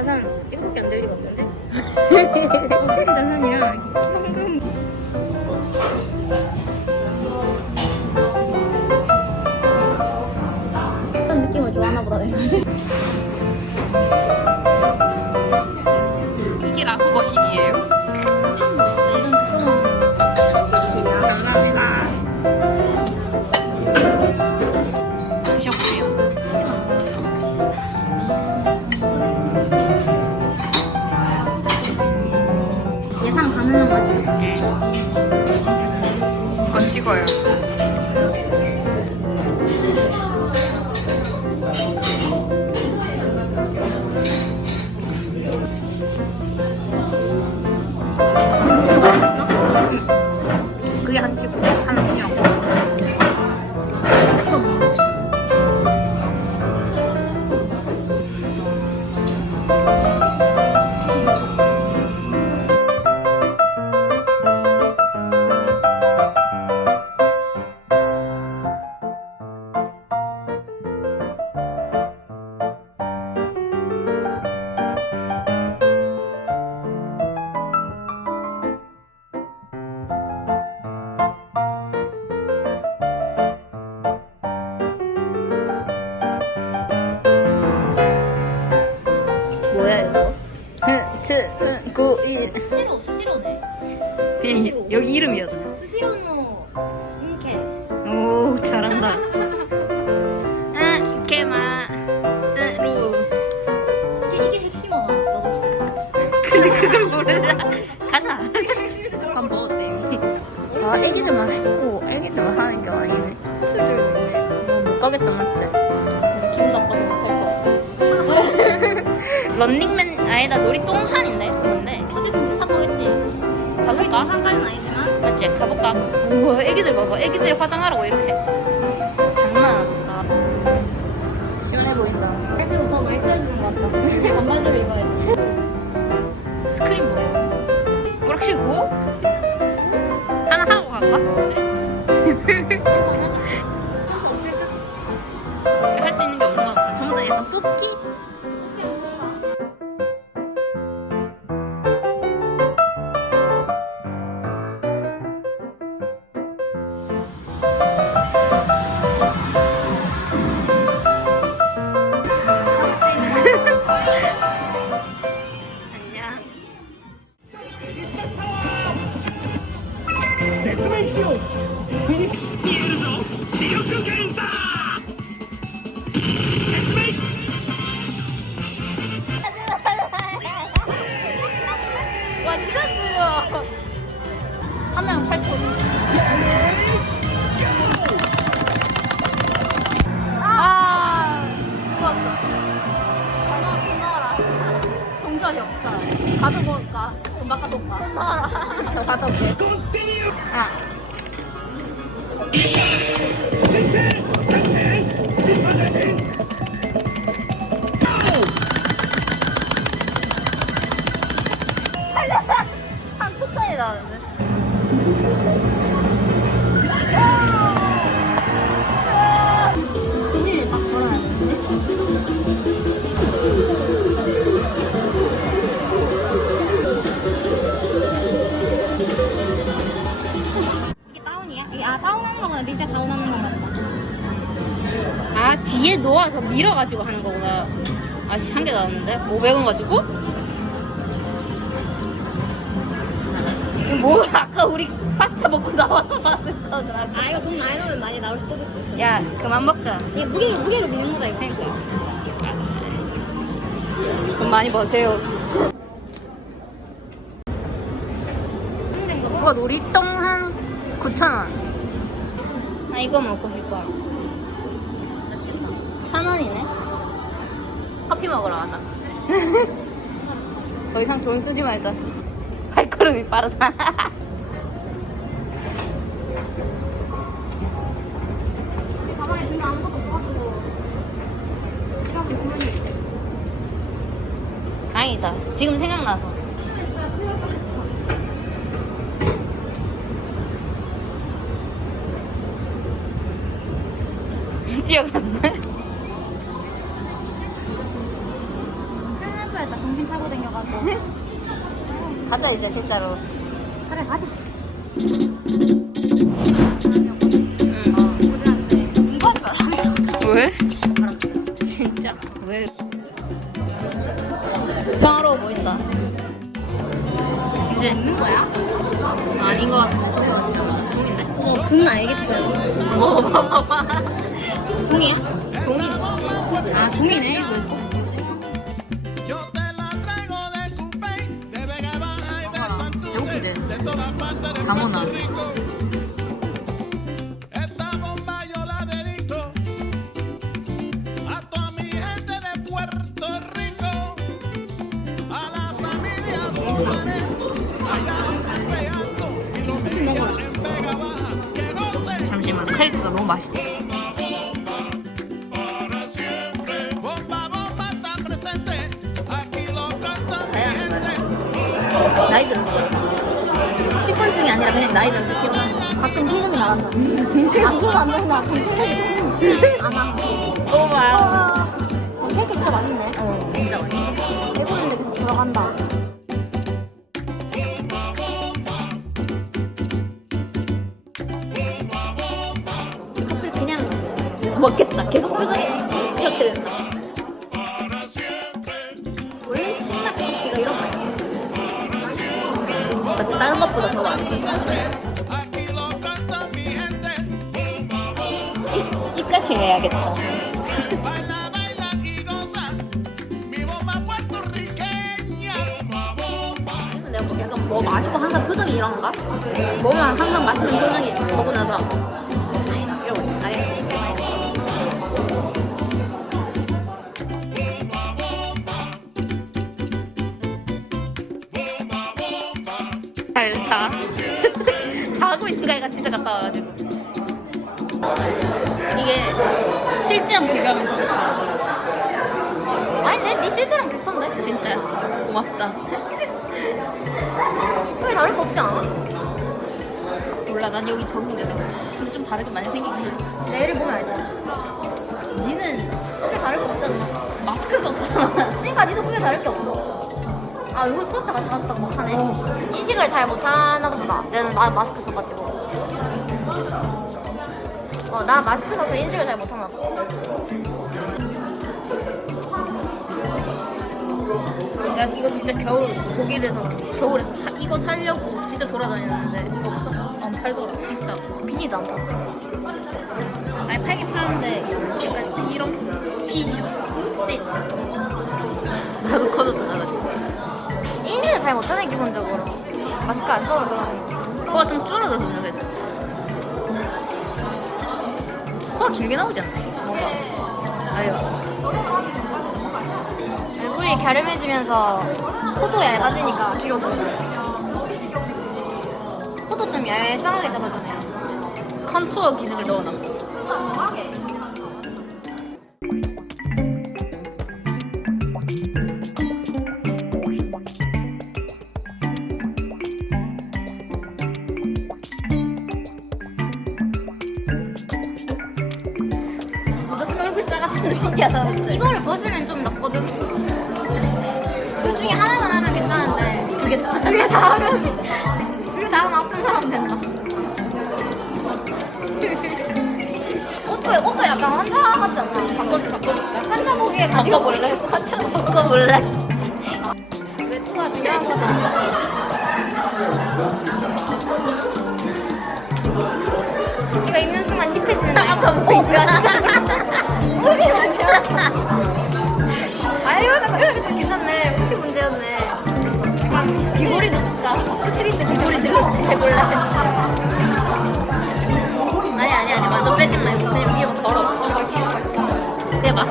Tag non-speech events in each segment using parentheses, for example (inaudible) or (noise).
자산 이거밖에 안 될 리가 없는데? 어, 수입 자산이랑 현금 그런 느낌을 좋아하나 보다 내가. 이게 라쿠 안 찍어요. 스시로 스시로네. 그냥 여기 이름이었어. 스시로노 인케. 오 잘한다. 아, 케마, 루. 이게 이게 핵심어나 너 봤을 때. 근데 그걸 몰라. 가자. 밥 먹었대. 아, 애기들만 했고 애기들만 하는 게 아니네. 있네. 못 가겠다 맞지? 기분 나빠서 못할 것 같아. (laughs) 런닝맨 아니다 놀이동산인데 가볼까? 한가는 아니지만. 맞지? 가볼까? 우와 애기들 봐봐 애기들 화장하라고 이렇게 장난 아니다 시원해 보인다 할수록 더 많이 쪄지는 것 같다. 반바지를 입어야 돼. 스크린 뭐야? 오락실 고? 하나 하고 갈까? (laughs) 할 수 있는 게봐 전부 다 약간 뽑기? 한명 8초. 아, 죽었어. 전화 끊어라. 동전이 없다. 가져볼까? 엄마 가져올까? 끊어라. 저 가져올게. 아. 뒤에 놓아서 밀어가지고 하는 거구나. 아씨 한 개 나왔는데? 500원 가지고? 이거 뭐 아까 우리 파스타 먹고 나와서 만든 거더라고. 아 이거 돈 많이 넣으면 많이 나올 수도 있어. 야 그만 먹자. 이게 무게로 무게로 미는 거다 이거. 그러니까. 돈 많이 버세요. 이거 놀이동 한 9,000원. 아 이거 먹고 싶어 천 원이네. 커피 먹으러 가자. (laughs) 더 이상 돈 쓰지 말자. 발걸음이 빠르다. 가방에 아무것도 없어가지고. 다행이다. 지금 생각나서 진짜 필요할 뻔했어. 뛰어갔네 파인애플에다 정신 차고 댕겨가지고. 가자 이제 진짜로. 그래, 가자. 왜? 진짜 왜? 평화로워 보인다. 이제 있는 거야? 아닌 것 같아. 종인데? 어, 금 알겠어요. 뭐 봐봐봐. 종이야? 거야. 나이 들었어. 식곤증이 아니라 그냥 나이 들어서 기억나는 거. 가끔 힘이 나간다. 그거 안 된다. 생각이 안 나. 또 봐요. 어, 케이크 진짜 맛있네. 어, 진짜 맛있어. 배부른데 계속 들어간다. 먹겠다. 계속 표정이 이렇게 된다. 원래 신맛 커피가 이런 맛이야. 맞지? 다른 것보다 더 gente. 입, 입가심 해야겠다. 뭐 약간 뭐 마시고 항상 표정이 이런가? 뭐만 항상 마시는 표정이 먹고 나서 자. (laughs) 자고 있는 거 아이가 진짜 갔다 와가지고 이게 실제랑 비교하면 진짜 다르다 아니, 내, 네 실제랑 비슷한데? 진짜 고맙다 (laughs) 크게 다를 거 없지 않아? 몰라 난 여기 적응돼서 근데 좀 다르게 많이 생기긴 해 내일을 보면 알잖아. 니는 크게 다를 거 없지 않나? 마스크 썼잖아 그러니까 니도 크게 다를 게 없어. 아, 얼굴 컸다가 작았다가 막 하네. 인식을 잘 못하나 보다. 내는 마, 마스크 써가지고. 어, 나 마스크 써서 인식을 잘 못하나 봐. 내가 이거 진짜 겨울 독일에서 겨울에서 사- 이거 살려고 진짜 돌아다녔는데 없어 어 팔더라 비싸 비니도 안 봐. 아니 팔긴 파는데 약간 이런 핏이요 핏 나도 커졌잖아 인 식을 잘 못하네, 기본적으로. 마스크 안 써서 그러니. 코가 좀 줄어들어서 그래 코가 길게 나오지 않나 뭔가 아유 얼굴이 갸름해지면서 코도 얇아지니까 길어 보이네. 코도 좀 얄쌍하게 잡아주네요. 컨투어 기능을 넣어놔 묻 신기하다 진짜 이거를 벗으면 좀 낫거든. 둘 중에 하나만 하면 괜찮은데 두 개 다, 두 개 다 하면 두 개 다 하면 아픈 사람 된다. 옷도 옷도 약간 환자 같지 않나? 바꿔, 바꿔볼까? 환자 보기에 바꿔볼래? (laughs) 바꿔볼래?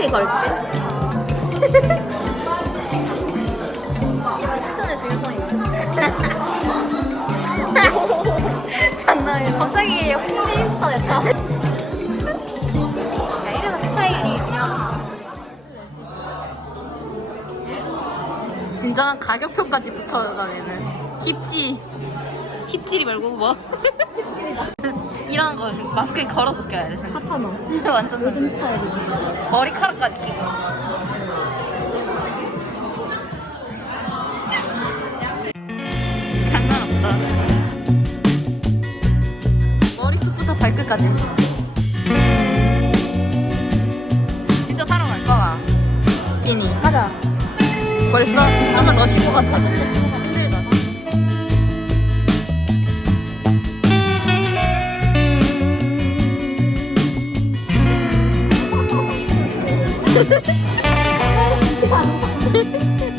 마스크에 걸게? 패션의 중요성이 장난이야. 갑자기 홍리인스타 됐다. 야, 이래서 스타일이. 진정한 가격표까지 붙여 다니는. 힙지 힙질이 말고 뭐? (laughs) 이런 거 마스크에 걸어서 껴야 돼. 핫하나 (laughs) 완전 요즘 스타일이지. 머리카락까지 끼고. 장난없다. 머리끝부터 발끝까지. 진짜 사러 갈 거야. 기니 하자. 벌써? 한번 너 신고 가서 하자. Terima kasih.